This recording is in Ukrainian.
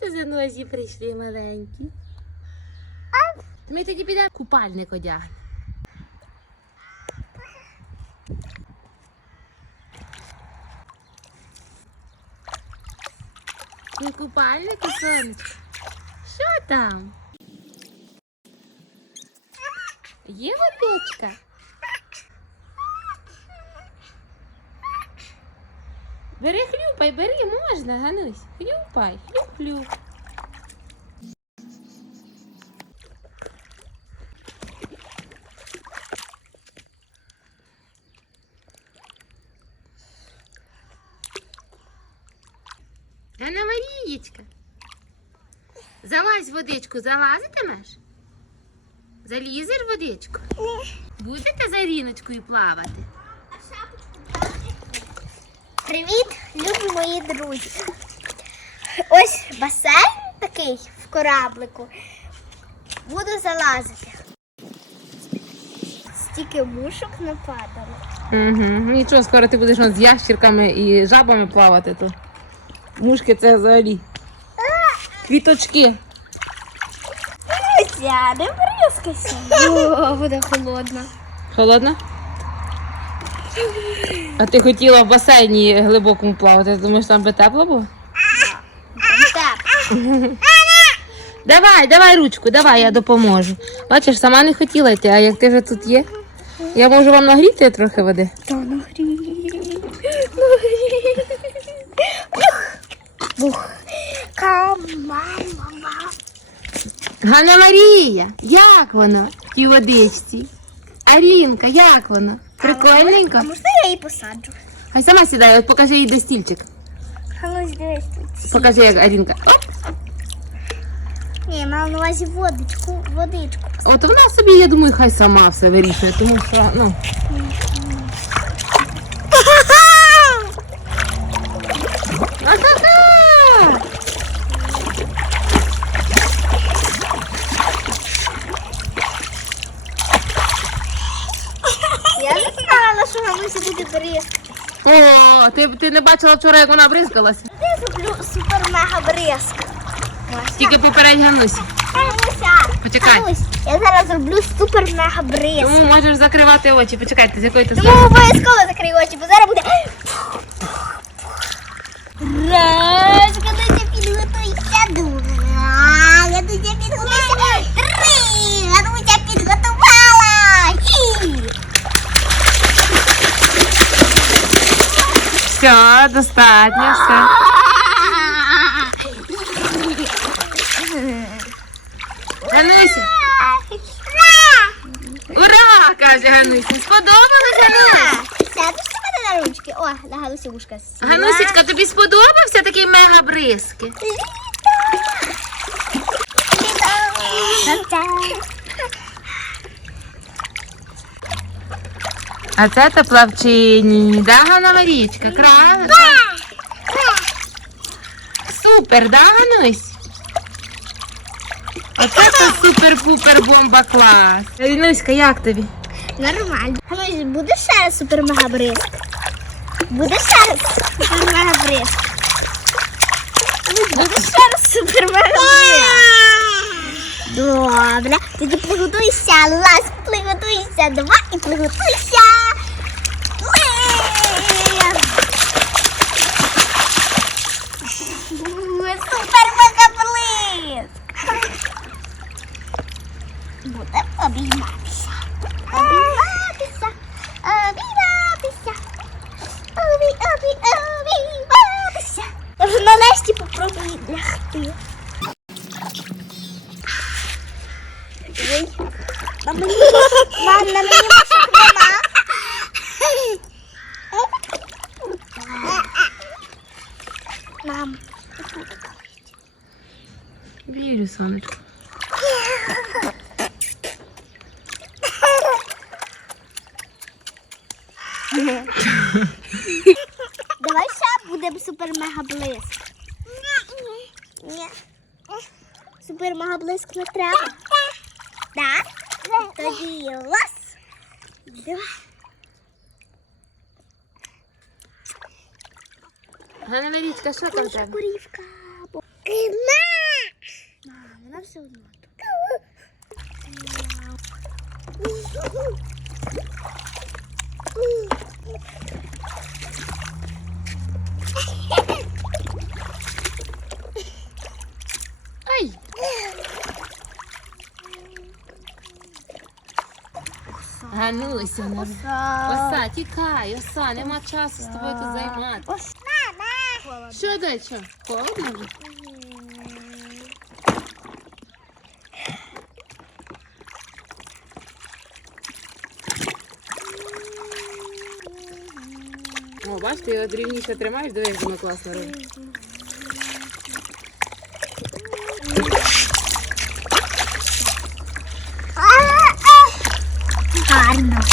то за нозі прийшли маленькі. Ми тоді підемо купальник одягнемо. Не купальник і сонечко. Що там? Є водичка? Бери хлюпай, бери, можна, Ганусь. Хлюпай, хлюп-хлюп. Ганна Марієчка. Залазь в водичку, залазитимеш? Залізеш в водичку? Будете за Ріночкою плавати? Привіт, любі мої друзі. Ось басейн такий в кораблику. Буду залазити. Стільки мушок нападало. Угу. Нічого, скоро ти будеш з ящірками і жабами плавати то. Мушки це взагалі. Квіточки. Ся, не бризкайся. О, вода холодна. Холодно? А ти хотіла в басейні глибокому плавати, думаєш, там би тепло було? Давай, давай ручку, давай, я допоможу. Бачиш, сама не хотіла йти, а як ти вже тут є, я можу вам нагріти трохи води. Та нагрій. Бух. Ганна Марія, як воно в тій водичці? Алінка, як воно? Прикольненько. А можна я її посаджу? Хай сама сідає, от покажи їй де стільчик. Дивись тут. Покажи, як Арінка. Оп, Ні, я мала на увазі водичку, водичку. от вона собі, я думаю, хай сама все вирішує, тому що, ну. Ага! Я знала, що Галуся буде бризкати. О, ти, ти не бачила вчора, як вона бризкалася? Я зроблю супер-мега бризк. Тільки попередь Ганусі. Почекай. Я зараз зроблю супер-мега бризк. Тому можеш закривати очі. Почекайте, з якої ти Тому обов'язково закрий очі, бо зараз буде. Раз, Все, достатньо, все. Гануся, ура! каже Гануся. Сподобалось, Гануся? Сядеш на ручки? О, на Галусі вушка. Ганусечка, тобі сподобався такий мега бризки? А це то плавчині, да, Ганна Марічка? Красиво. Супер, да, Ганусь? Оце то супер-пупер бомба клас. Рінуська, як тобі? Нормально. Галусь, буде ще супер мега бризк? Буде ще раз супер мега бризк? Буде ще раз супер мега бризк? Добре. Тоді приготуйся, лас, приготуйся. Два і приготуйся. Супер мега блиск. Буде обійматися. Обійматися. Обійматися. Обій, обій, обійматися. Я вже нарешті попробую лягти. На мені, мам, на мені мушок нема. Мам, Вірю, сонечко. давай ще будемо супер-мега блиск. Ні. Супер-мега блиск не треба. Так? Тоді раз. Два. Ганна Марічка, що там в тебе? Курівка. Вона все одно. Ай! Гануся, Оса, тікай, оса, нема часу з тобою тут займатися. Що дечо? Холодно? вже? О, бачиш, ти його дрівніше тримаєш, диви, як воно класно робить.